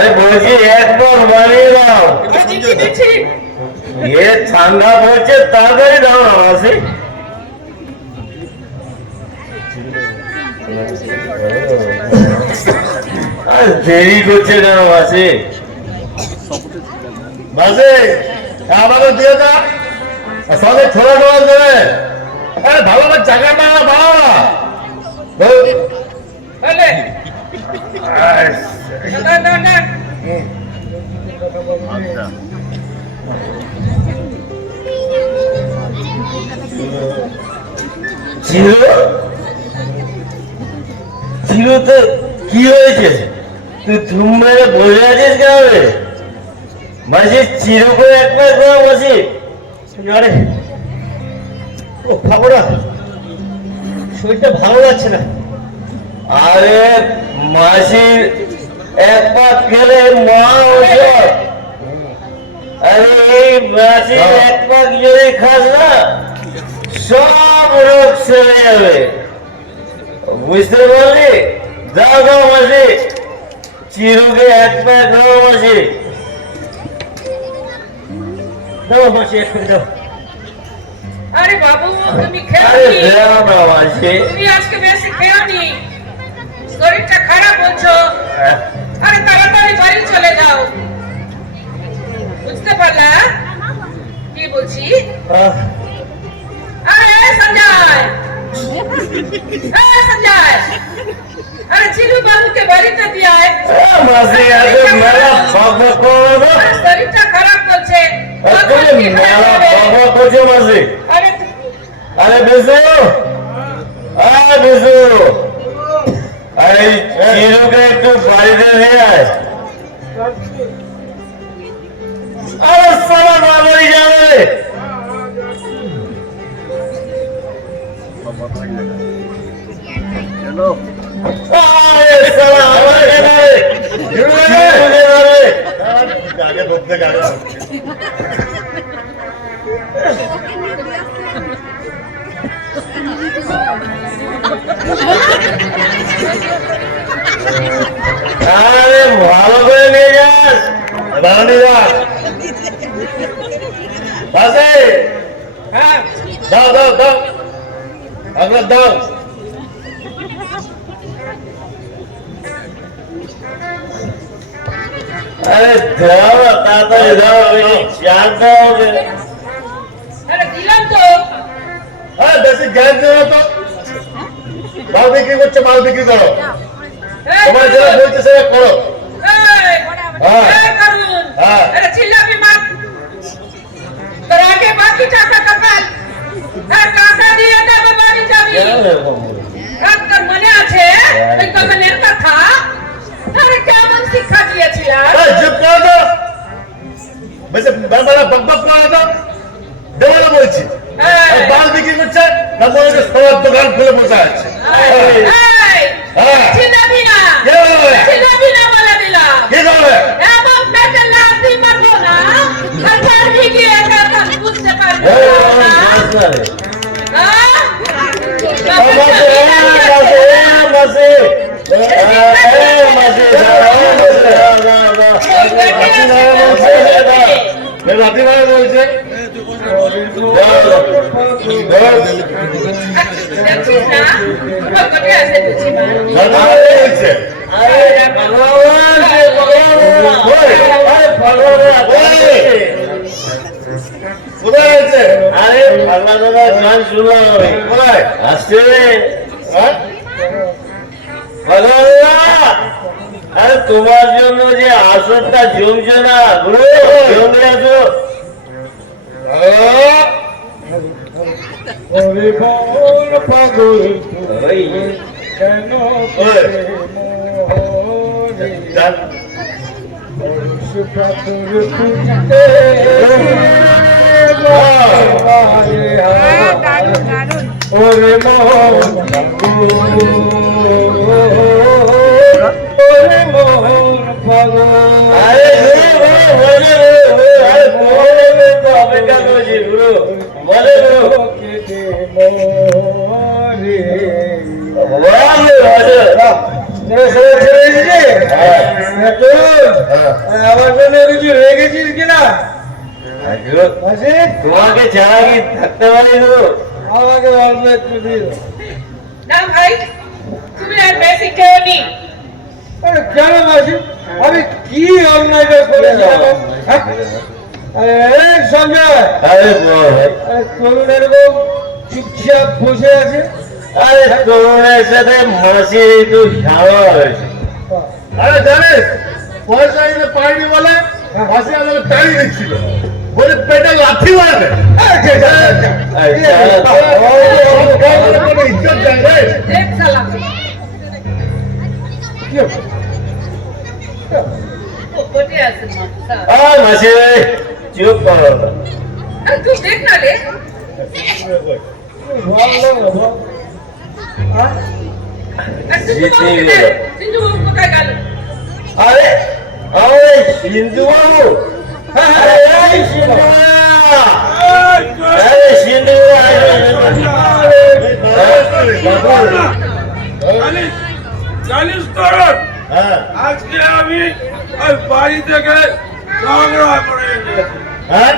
আরে বলছি একবার বানিয়ে দাও। এ ঠান্ডা পড়ছে তাড়াতাড়ি দাও না মাসি। দেরি করছে কেন মাসি? মাসি আমাকে দিয়ে দাও, সঙ্গে ছোলা টোলা দেবে। ভালো করে জায়গা না ভালো না চিরুতে কি হয়েছে? তুই ধুম মেরে বসে আছিস কেন? মাসি চিরু করে একটা দেওয়া মাসি। আরে ও খাবো না, শরীরটা ভালো লাগছে না। আরে মাসির এক পাক খেলে মা ঔষধ। আরে এই মাসির এক পাক যদি খাস না সব রোগ সেরে যাবে, বুঝতে পারলি? দাও দাও মাসি, চিরুকে এক পাক দাও মাসি। দাও মাসি এক পাক দাও। আরে বাবু তুমি খেয়ে তুমি আজকে বেশি খেয়োনি, শরীরটা খারাপ বলছো। আরে তাড়াতাড়ি বাড়ি চলে যাও, বুঝতে পারলা কি বলছি? আরে সঞ্জয়, সঞ্জয়, আরে চিলু বাবুকে বাড়িতে দিয়ে আয়। শরীরটা খারাপ করছে। আরে বেশু, আরে বেশু, আরে চিরুকে একটু বাড়িতে নিয়ে আয়। আরে সালা বাবাই যাবে। আরে সালা আমার যাবে, আগে ঢুকতে গাড়ি আরে ভালো করে নিয়ে যাস, রানি যাস। দাও দাও দাও, আপনার দাও। আরে দাও না, তাড়াতাড়ি দাও, চার দাও। দিলাম তো। হ্যাঁ বেশি জ্ঞান দেবো তো। মাল বিক্রি করছে, মাল বিক্রি করো, তোমার যেটা বলছে সেটা করো। চিল্লাবি মাত, তোর আগে বাকি টাকা কাকাল টাকা দিয়ে দেবো, বাড়ি যাবি। তোর মনে আছে ওই কমলের কথা? আরে কেমন শিক্ষা দিয়েছিলাম। চুপ করো তো, বেশি বারবার বকবক করো তো। দেবো না বলছি, মাল বিক্রি করছে না মনে হচ্ছে সবার দোকান খুলে বসে আছে। চিল্লাবি না, চিল্লাবি না বলে দিলাম। কি করবে? এমন পেটে লাথি মারবো না, আর পারবি কি এটা বুঝতে পারবি না। রাতে ভাই বলছে আরে পাল্লা দাদা গান শুনলাম আসছে। আরে তোমার জন্য যে আসরটা জমছে না, জমে আসো। ওরে অপেক্ষা করছি গুরু, বলে গুরু। এসেছে? হ্যাঁ। তোর হ্যাঁ। আমার জন্য কিছু রেখেছিস কিনা? মাসি, তোমাকে ছাড়া কি থাকতে পারি তো? আমাকে অল্প একটু দিও। না ভাই, তুমি আর বেশি কেউ নি। আরে কেন মাসি, আমি কি অন্যায়টা করেছিলাম? হ্যাঁ? আরে এই সঞ্জয়, আরে বল। আরে তরুণ এরকম চুপচাপ বসে আছে। আরে তরুণের সাথে মাসির একটু ঝামেলা হয়েছে। আরে জানিস পয়সা দিতে পারিনি বলে মাসি আমাকে তাড়িয়ে দিচ্ছিল, বলে পেটে লাথি মারবে। ইজ্জত যায় রে। দেখ সালা, কি হচ্ছে? ও কোটে আছে মাথা। মাসি চুপ করো না। আরে তুই দেখ না রে। ভালো, ভালো। হ্যাঁ? আর সিন্ধু বাবু জিতে কোথায়? গেল। সিন্ধু বাবু কোথায় গেল? আরে আরে সিন্ধু বাবু, আরে এই সিন্ধু বাবু, আরে সিন্ধু জানিস তরুণ, হ্যাঁ আজকে আমি ওই বাড়ি থেকে ঝগড়া করে এনেছি। হ্যাঁ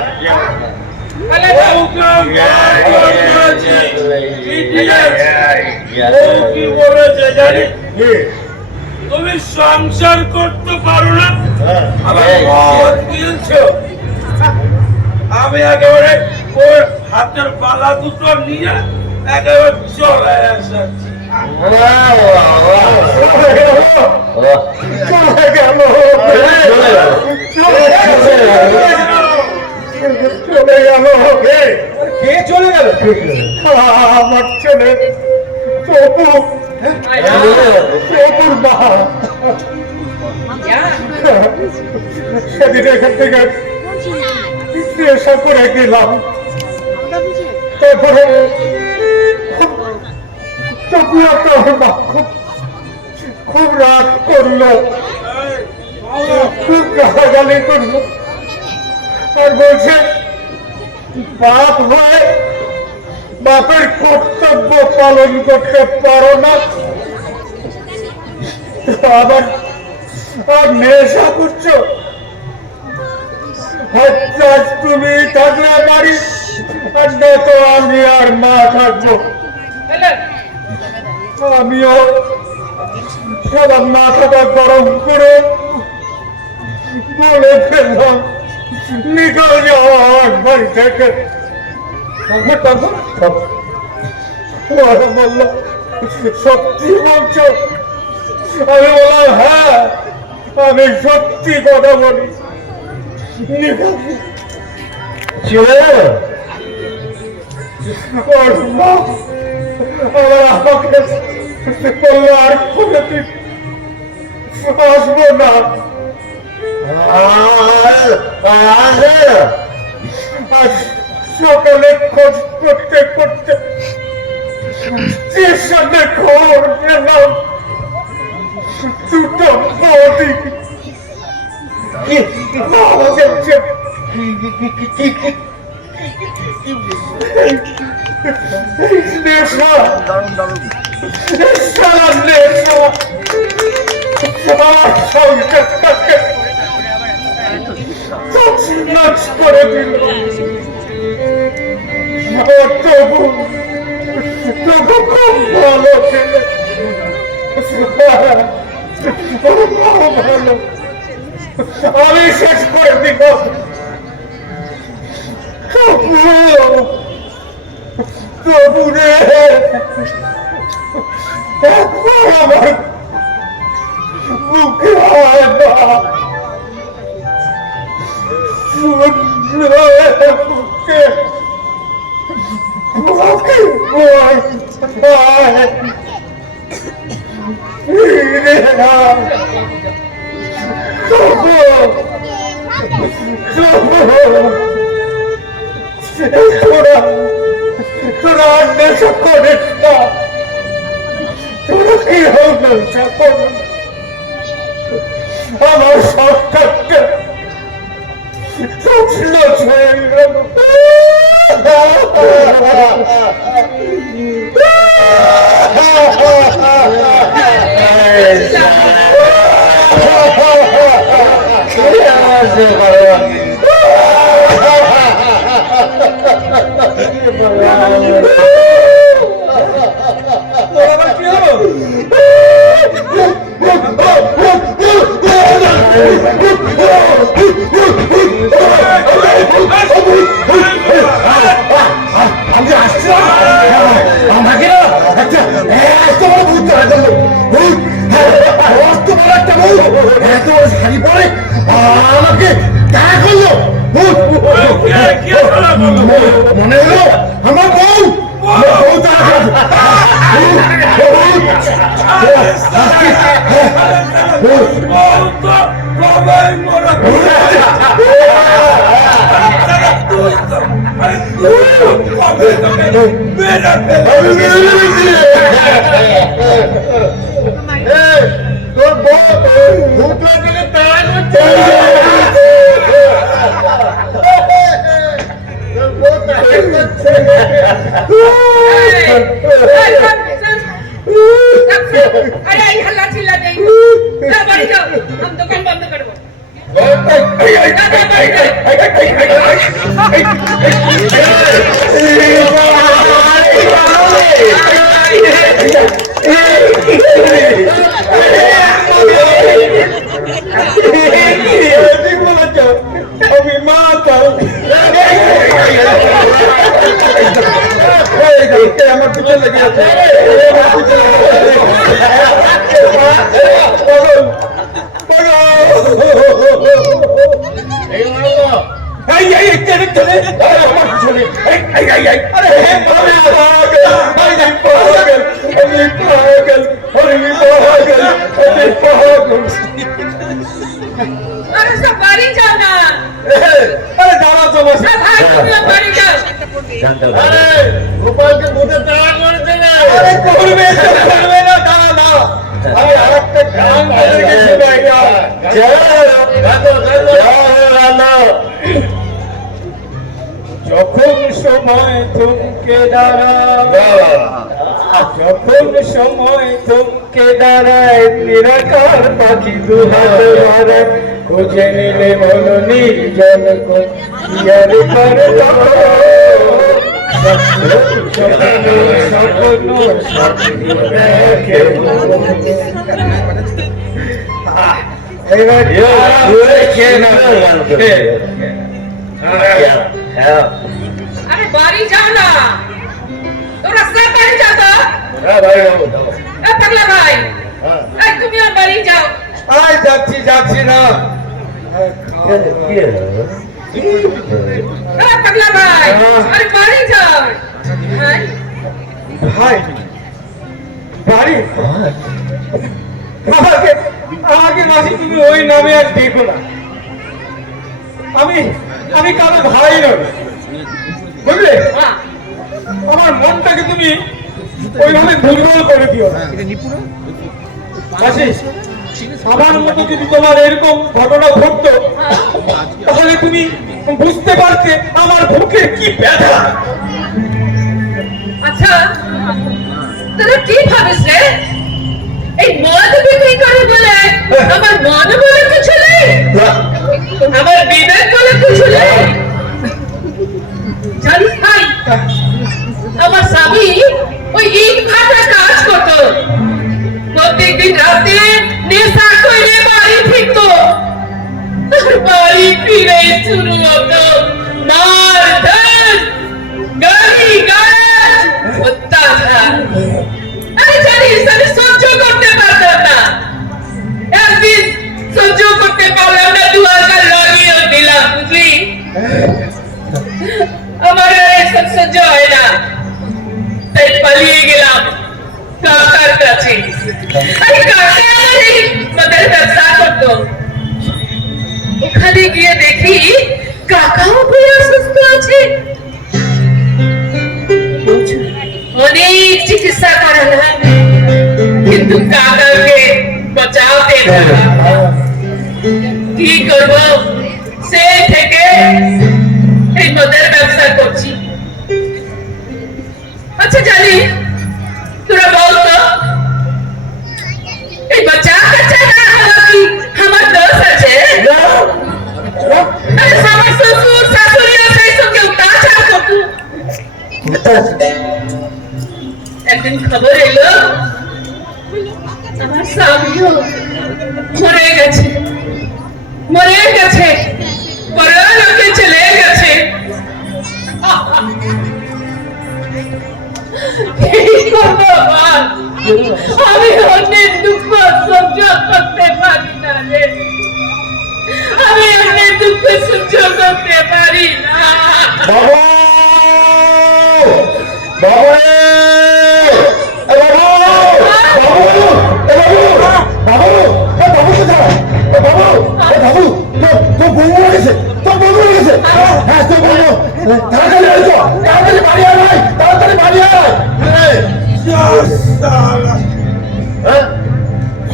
বলে বউকে মারধর করেছি, পিটিয়েছি। বউ কি বলেছে জানিস? কি? তুমি সংসার করতে পারো না, হ্যাঁ আবার মদ গিলছো। আমি একেবারে ওর হাতের বালা দুটো নিয়ে একেবারে চলে এসেছি। চলে গেল চলে গেল কে? কে চলে গেল? আমার ছেলে চপু, চপুর মা। সেদিন এখান থেকে নেশা করে গেলাম, তারপরে চপু একটা আমার মা খুব রাগ করলো, খুব গালাগালি করলো, আর বলছে বাপ হয়ে বাপের কর্তব্য পালন করতে পারো না, আবার আর নেশা করছো। আজ তুমি থাকলে বাড়ি, আর তো আমি আর মা থাকবো। বলে আমিও সবার মাথাটা গরম করে বলে ফেললাম নিকল যাওয়ার বাড়ি থেকে। ওরা বলল সত্যি বলছো? আমি বললাম হ্যাঁ, আমি সত্যি কথা বলি। নিকল চলে গেল। ওর মা আবার আমাকে বললো আর কোনোদিন আসবো না। আজ সকালে খোঁজ করতে করতে স্টেশনে খবর পেলাম দুটো বৌদি মারা গেছে। নেশা, সারা নেশা আমার সংসারটাকে তছনছ করে দিল। তবু তবু খুব ভালো ছেলে, ভালো, আমি শেষ করে দিলাম। তবু রে একবার আমার মুখে আয় না, মুখে মুখে আয় ফিরে আয়। তবু তোরা তোরা নেশা করিস না, তোরা কি নেশা করিস? আমার সরকারকে তছনছ হয়ে গেল। চিল্লা আসতে পারো তোর আবার কি হলো? আমি আসছি আমাকে না একটা এত বড় ভূত ধরে ধরলো ভূত এত বড় একটা ভূত এত বড় শাড়ি পরে আমাকে তাড়া করলো ভূত মনে হলো আমার বউ আমার বউ তাড়া তোর বউ ভূত লাগিয়ে তাড়া করছে তোর বউ তাড়া করছে अरे आई हल्ला चिल्ला नहीं बड़ी जाओ हम दुकान बंद कर दो আমি মাতা আমার পিছনে লেগে আছে अरे सब बारी जाओ ना अरे दादा तो बस सब भाई तुम लोग बारी जाओ জানতে আরে গোপালকে ভূতে তাড়া করেছে না अरे করবে না দাদা না আমি আরেকটা গান বলে গেছি ভাইয়া যখন সময় থমকে দাঁড়ায় যখন সময় থমকে দাঁড়ায় নিরাকার পাখি দুহাত বাড়ায় খুঁজে নিলে মন নির্জন ইয়ার কর এবার अरे बारी जाओ ना तो रास्ता बारी जाओ तो হ্যাঁ ভাই যাবো যাবো ए पगला भाई ए तुम यहाँ बारी जाओ আয় যাচ্ছি যাচ্ছি না ए पगला भाई अरे बारी जाओ हाँ ভাই বাড়ি আমাকে আমাকে মাসি তুমি ওই নামে আর দেখো না আমি আমি কারো ভাই নই বুঝলে हाँ আমার মনটাকে তুমি ওইভাবে দুর্বল করে দিও না মাসি আমার মতো যদি তোমার এরকম ঘটনা ঘটতো তাহলে তুমি বুঝতে পারতে আমার বুকের কি ব্যথা अच्छा তোরা কি ভাবিস রে এই মদ বিক্রি করে বলে আমার মন বলে কিছু নেই আমার বিবেক বলে কিছু নেই জানিস ভাই আমার স্বামী ওই ইট ভাটার কাজ করতো প্রত্যেকদিন রাতে নেশা করে বাড়ি ফিরতো বাড়ি ফিরে শুরু হতো মারধর গালি গালাজ অত্যাচার আরে জানিস আমি সহ্য করতে পারতাম না একদিন সহ্য করতে পারলাম না 2000 লাগিয়ে দিলাম বুঝলি আমার আর এসব সহ্য হয় না তাই পালিয়ে গেলাম কাকার কাছে আরে কাকা আমার এই মদের ব্যবসা করতো ওখানে গিয়ে দেখি কাকাও পুরো সুস্থ আছে অনেক চিকিৎসা করালাম কিন্তু কাকাকে বাঁচাতে না কি করব সেই থেকে এই মদের ব্যবসা করছি আচ্ছা জানি তোরা বলতো এই বাচ্চা কাচ্চা না হলো কি আমার দোষ আছে একদিন খবর এলো আমার স্বামীও মরে গেছে, পরলোকে চলে গেছে। কি করবো বল? আমি অন্যের দুঃখ সহ্য করতে পারি না রে, আমি অন্যের দুঃখ সহ্য করতে পারি না। বাবু বাবু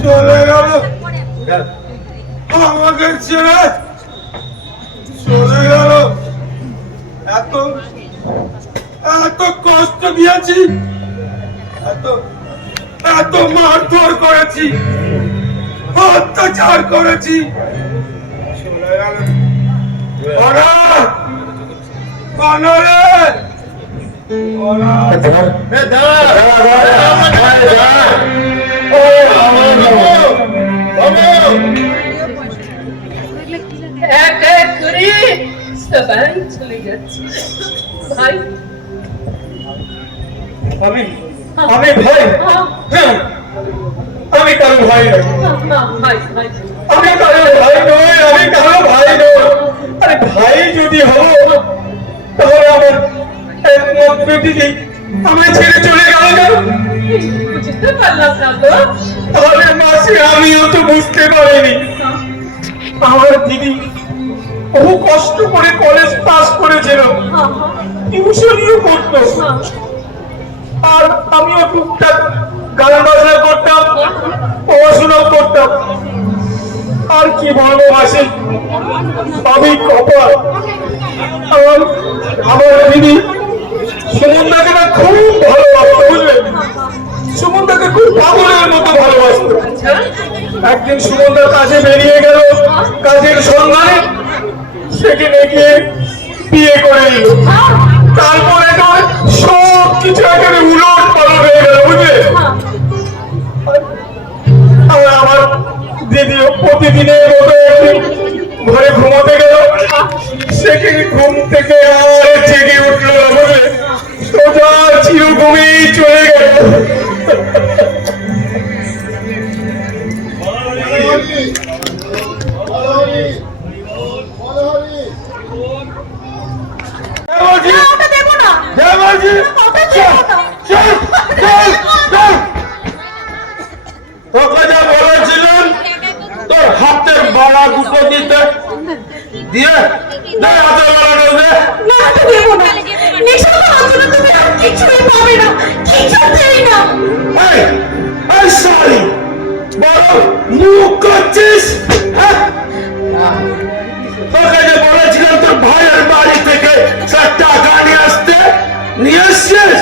চলে গেল আমাকে ছেড়ে চলে গেল। এত এত কষ্ট দিয়েছি, এত মারধর করেছি, অত্যাচার করেছি, চলে গেল। ওরা বানরে ওরা এক এক করে সবাই চলে যাচ্ছে। ভাই আমি ভাই, হ্যাঁ, আমি কারো ভাই নই, আমি কারো ভাই নই, আমি কারো ভাই নই। আরে ভাই যদি হবো তাহলে আমার একমাত্র দিদি আমায় ছেড়ে চলে গেল কেন? বুঝতে পারলাম না গো। তাহলে মাসি আমিও তো বুঝতে পারিনি। আমার দিদি বহু কষ্ট করে কলেজ পাস করেছিল, টিউশনিও করতো, আর আমিও টুকটাক গান বাজনা করতাম, পড়াশোনাও করতাম। আর কি বলবো মাসি, আমি কপাল। আমার দিদি সুমনদাকে না খুব ভালোবাসতো, বুঝলেন? সুমনদাকে খুব পাগলের মতো ভালোবাসতো। একদিন সুমনদার কাজে বেরিয়ে গেল, কাজের সন্ধানে সেখানে গিয়ে বিয়ে করে নিল। তারপরে তো সব কিছু একেবারে উলট পালট হয়ে গেল, বুঝলে? আর আমার দিদিও প্রতিদিনের মতো একদিন ঘরে ঘুমাতে গেল, সেখানে ঘুম থেকে আর জেগে উঠলো না, বুঝলে? সোজা চিরঘুমেই চলে গেল। তোকে যা বলেছিলাম তোর হাতের বাড়া দুটো দিতে দিয়ে হাতের বাড়া দেবে। মুখ করছিস, তোকে যে বলেছিলাম তোর ভাইয়ের বাড়ি থেকে সব টাকা নিয়ে আসতে, নিয়ে আসছিস?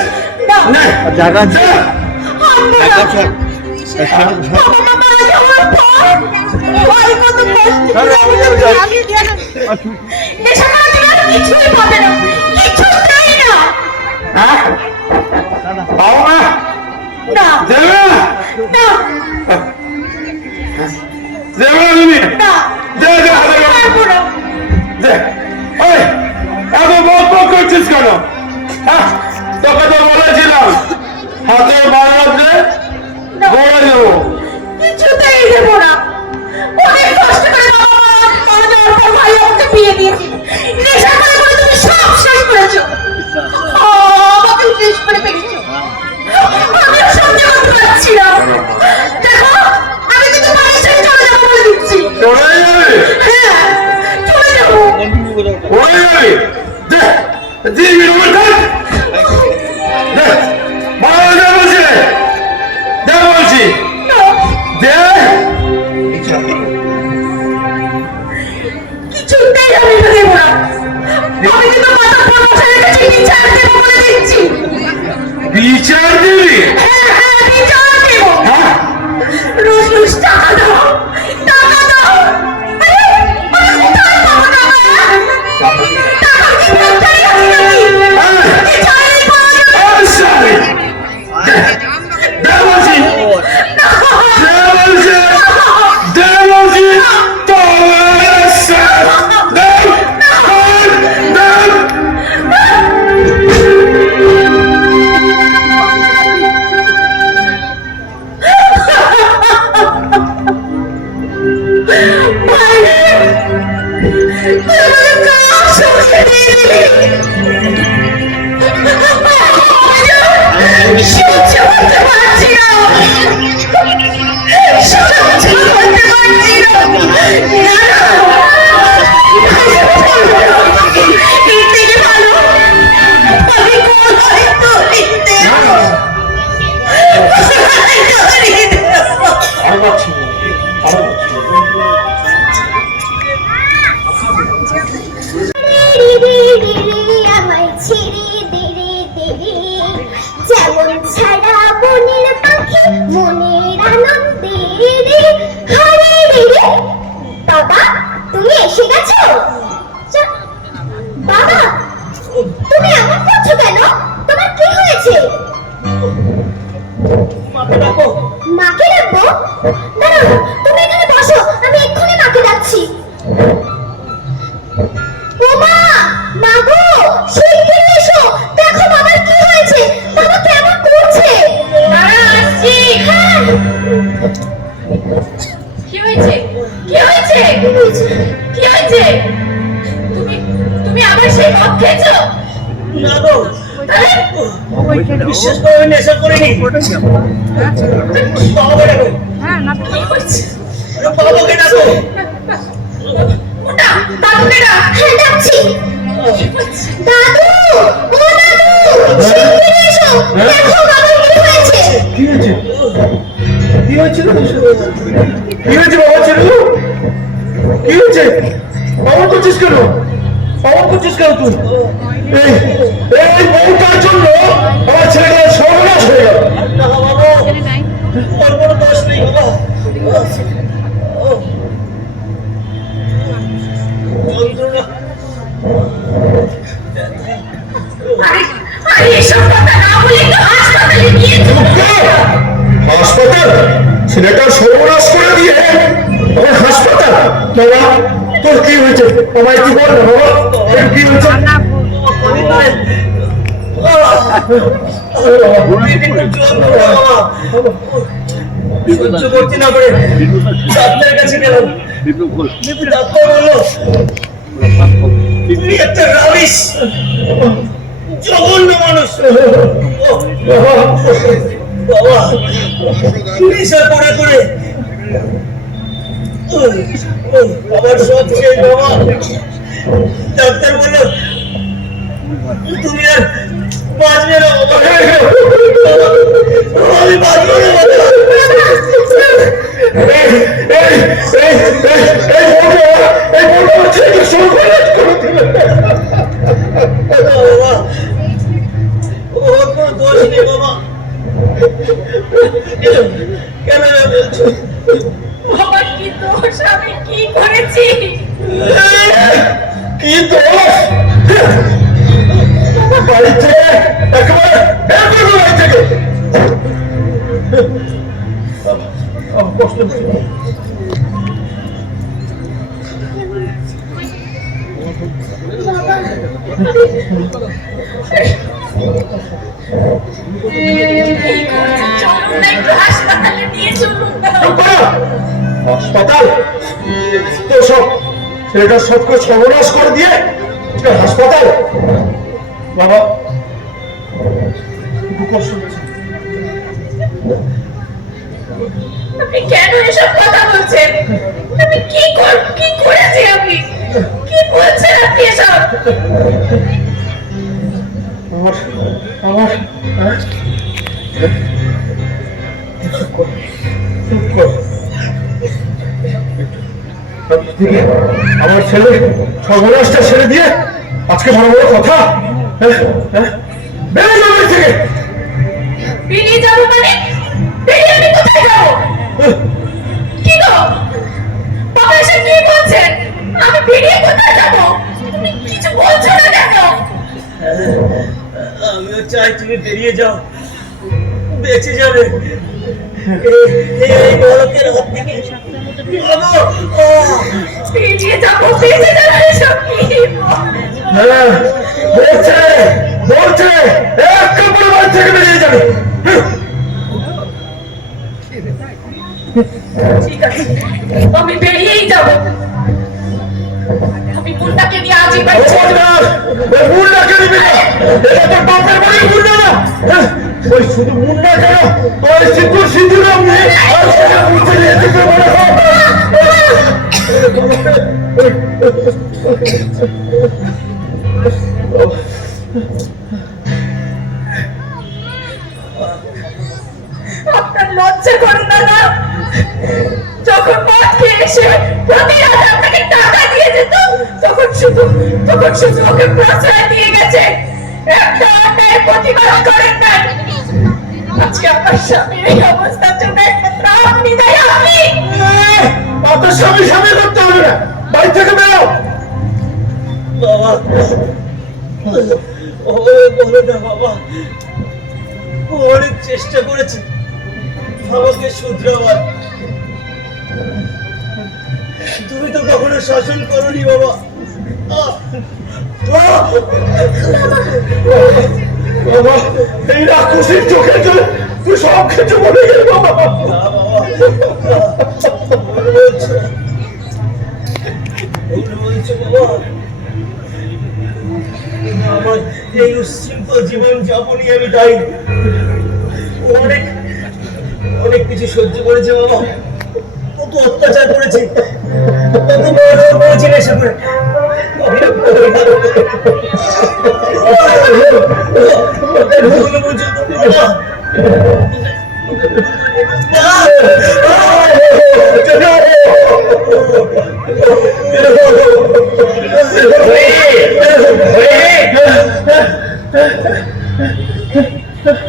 করছিস কেন? তোকে তো বলেছিলাম হাতের বাড়াতে বলে দেবো। কিছুতেই দেবো না। অনেক কষ্ট করে বাবা ভাই আমাকে বিয়ে দিয়েছি, নেশা করে করে তুমি সব শেষ করেছো, আমাকে শেষ করে ফেলেছো। আমি সহ্য করতে পারছি না। দেখো আমি কিন্তু বাড়ি ছেড়ে চলে যাবো বলে দিচ্ছি। চলে যাবে? হ্যাঁ চলে যাবো। চলে যাবে? দিবি বলছি, বলছি কিছুতেই আমি যেমন ছাড়া বনের পাখি মনের আনন্দে রে হারে রে রে। বাবা তুমি এসে গেছো? বাবা তুমি এমন করছো কেন? তোমার কি হয়েছে? মাকে ডাকবো? দাঁড়াও, তুমি এখানে বসো, আমি এক্ষুনি মাকে ডাকছি। ও মা, মা গো, শিগগির এসো, দেখো বাবার কি হয়েছে, বাবা কেমন করছে। আসছি। হ্যাঁ। কি হয়েছে? কি হয়েছে? কি হয়েছে? তুমি তুমি আবার সেই মদ খেয়েছো? না গো, তাহলে বিশ্বাস করে আমি নেশা করিনি। বাবাকে ডাকো, কি হয়েছে? বাবাকে ডাকো। ওটা দাদুকে ডাক। হ্যাঁ ডাকছি। কি হয়েছে? দাদু, ও দাদু, শিগগির এসো, দেখো বাবার কি হয়েছে। কি হয়েছে? কি হয়েছিল? কি হয়েছে বাবা ছেলে? কি হয়েছে? বাবা করছিস কেন? বাবা করছিস কেন তুই? এই এই বউটার জন্য আমার ছেলেটা সর্বনাশ হয়ে গেল। না বাবা, ওর কোনো দোষ নেই বাবা। যন্ত্রণা। আরে আরে এসব কথা না বলে তো হাসপাতালে নিয়ে চলো। হাসপাতাল? ছেলেটা সর্বনাশ করে দিয়ে আমার হাসপাতাল? বাবা তোর কি হয়েছে? আমায় কি বল বাবা, তোর কি হয়েছে? সহ্য করতে না পারে ডাক্তারের কাছে গেলাম। ডাক্তার বললো তুমি একটা রাবিশ জঘন্য মানুষ। বাবা নেশা করে করে আবার সব শেষ বাবা। ডাক্তার বললো তুমি আর বাঁচবে না বাবা। আমি বাঁচবো না বাবা। বাবা ওর কোনো দোষ নেই বাবা। কেন বলছো? বাবা কি দোষ? আমি কি করেছি? কি দোষ? বাড়ি থেকে একেবারে বের করবো বাড়ি থেকে। কষ্ট হচ্ছে। চলুন না একটু হাসপাতালে নিয়ে চলুন না। হাসপাতাল তো সব ছেলেটা সবকে সর্বনাশ করে দিয়ে হাসপাতাল। বাবা খুব কষ্ট হচ্ছে। আপনি কেন এসব কথা বলছেন? আমি কি করেছি? আমি কি বলছেন আপনি এসব? আমার আমার চুপ কর, চুপ কর। আমার ছেলে সর্বনাশটা ছেড়ে দিয়ে আজকে বড় বড় কথা। বেড়ে যাবে থেকে। বেরিয়ে যাবো মানে? বেরিয়ে আমি কোথায় যাবো? কি গো বাবা এসব কি বলছেন? আমি বেরিয়ে কোথায় যাবো? তুমি কিছু বলছো না কেন? আমিও চাই তুমি বেরিয়ে যাও, বেঁচে যাবে এই বড়কের হাত থেকে। বেরিয়ে যাবো, বেঁচে যাবো, এসব কি বলছে বলছে এক কাপড় বাড়ি থেকে বেরিয়ে যাবে। ঠিক আছে আমি বেরিয়েই যাবো। আমি মুন্ডাকে নিয়ে আজই বাড়ি ও বদমাস, ওই মুন্ডাকে নিবি না, এটা তোর বাপের বাড়ির মুন্ডা না। হ্যাঁ, ওই শুধু মুন্ডা কেন, ওই সিঁদুর আমি আর সেটা মুছে নিয়ে যেতে পারে। আপনার লজ্জা করে না না? যখন মদ খেয়ে এসে প্রতি রাতে আপনাকে টাকা দিয়ে যেত, তখন শুধু ওকে প্রশ্রয় দিয়ে গেছে, একটা অন্যায়ের প্রতিবাদ করেন নাই। আজকে আপনার স্বামীর এই অবস্থার জন্য একমাত্র আপনি দায়ী, আপনি। অত স্বামী স্বামী করতে হবে না, বাড়ি থেকে বেরো। বাবা বলো না বাবা, ও অনেক চেষ্টা করেছে আমাকে শুধরাবার, তুমি তো কখনো শাসন করোনি বাবা। বাবা, এই রাক্ষসীর চোখের জন্য তুই সব কিছু বলে গেলি বাবা। আমার এই উচ্ছৃঙ্খল জীবন যাপনই আমি দায়ী। অনেক অনেক কিছু সহ্য করেছে বাবা, কত অত্যাচার করেছে, কত মারধর করেছে নেশা করে। ভুলগুলো পর্যন্ত বাবা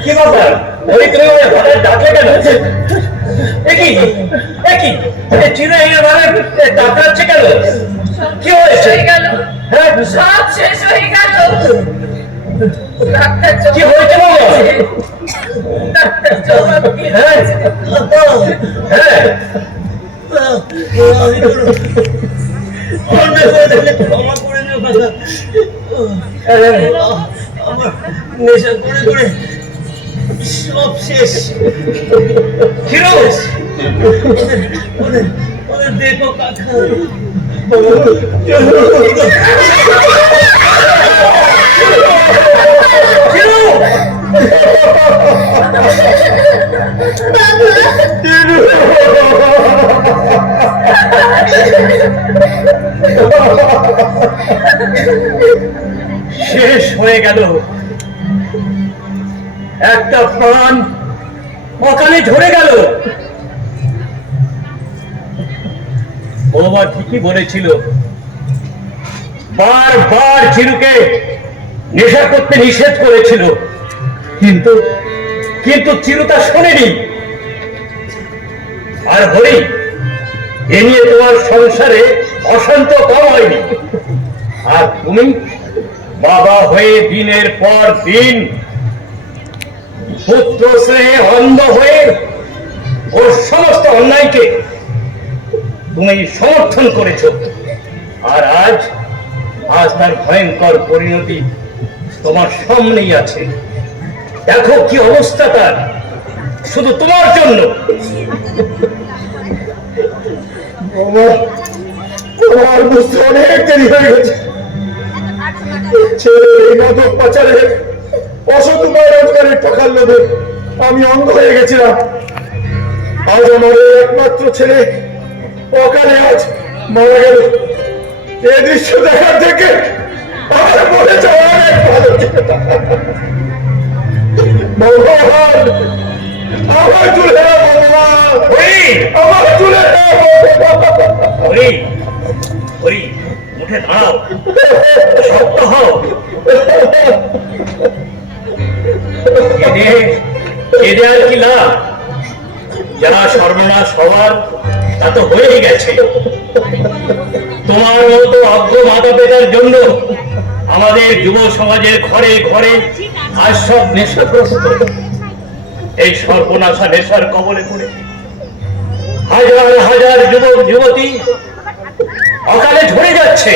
কি ব্যাপার? ওই তুমি ওই হঠাৎ ডাকলে কেন? একই একই চির ডাকাচ্ছে কেন? কি হয়েছে? হয়ে গেল, হ্যাঁ, সব শেষ হয়ে গেল। ডাক্তার কি হয়েছে বাবা? ডাক্তার জবাব দিয়ে হ্যাঁ হ্যাঁ, আমি ক্ষমা করে দিও কথা। আমার নেশা করে করে সব শেষ। ফিরোজ ওদের দেখো কাকা। শেষ হয়ে গেল, একটা প্রাণ অকালে ঝরে গেল। বাবা ঠিকই বলেছিল, বারবার চিরুকে নেশা করতে নিষেধ করেছিল, কিন্তু কিন্তু চিরু তা শোনেনি। আর হরি, এ নিয়ে তোমার সংসারে অশান্ত কম হয়নি। আর তুমি বাবা হয়ে দিনের পর দিন পুত্র স্নেহে অন্ধ হয়ে ওর সমস্ত অন্যায়কে তুমি সমর্থন করেছ। আর আজ আজ তার ভয়ঙ্কর পরিণতি তোমার সামনেই আছে। দেখো কি অবস্থা তার, শুধু তোমার জন্য। আমার বুঝতে অনেক দেরি হয়ে গেছে। ছেলে এই মাদক পাচারের অসৎ উপায় রোজগারের টাকার লোভে আমি অন্ধ হয়ে গেছিলাম। আজ আমার এই একমাত্র ছেলে অকালে আজ মারা গেল। এই দৃশ্য দেখার থেকে আমার মনে যাওয়া অনেক ভালো ছিল। ভগবান আমার তুলে ভগবান আমার তুলে হরি হরি, উঠে দাঁড়াও, শক্ত হও। কেঁদে আর কি লাভ? যারা সর্বনাশ হওয়ার তা তো হয়েই গেছে। তোমার মতো অজ্ঞ মাতা পিতার জন্য আমাদের যুব সমাজের ঘরে ঘরে আজ সব নেশাগ্রস্ত। এই সর্বনাশা নেশার কবলে পড়ে হাজার হাজার যুবক যুবতী অকালে ঝরে যাচ্ছে।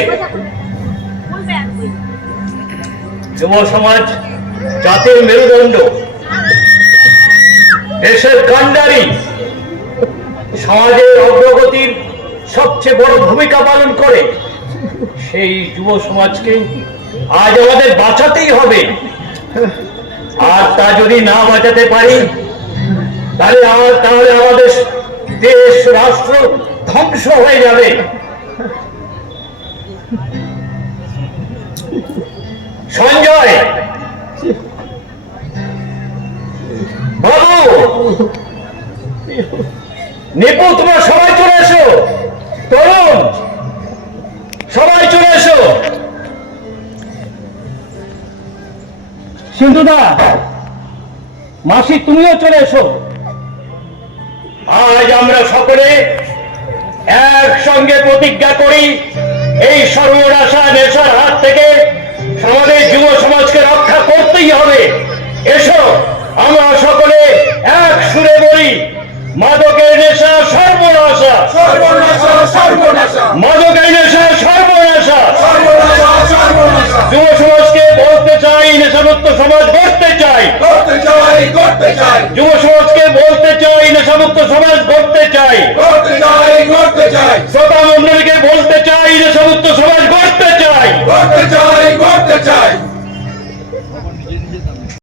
যুব সমাজ জাতির মেরুদণ্ড, দেশের কাণ্ডারি, সমাজের অগ্রগতির সবচেয়ে বড় ভূমিকা পালন করে। সেই যুব সমাজকে আজ আমাদের বাঁচাতেই হবে। আর তা যদি না বাঁচাতে পারি তাহলে আমাদের দেশ রাষ্ট্র ধ্বংস হয়ে যাবে। সঞ্জয় বাবু, নিপু, তোমরা সবাই চলে এসো। তরুণ, সবাই চলে এসো। সিন্ধুদা, মাসি, তুমিও চলে এসো। আজ আমরা সকলে একসঙ্গে প্রতিজ্ঞা করি এই সর্বনাশা নেশার হাত থেকে আমাদের যুব সমাজকে রক্ষা করতেই হবে। এসো আমরা সকলে এক সুরে বলি, মাদকের নেশা সর্বনাশা, সর্বনাশা সর্বনাশা মাদকের নেশা সর্বনাশা। সর্বনাশা সর্বনাশা যুব সমাজকে বলতে চাই, নেশামুক্ত সমাজ গড়তে চাই। করতে চাই করতে চাই যুব সমাজকে বলতে চাই, নেশামুক্ত সমাজ গড়তে চাই। করতে চাই করতে চাই শ্রোতা মন্ডলীকে বলতে চাই, নেশামুক্ত সমাজ গড়তে চাই। করতে চাই করতে চাই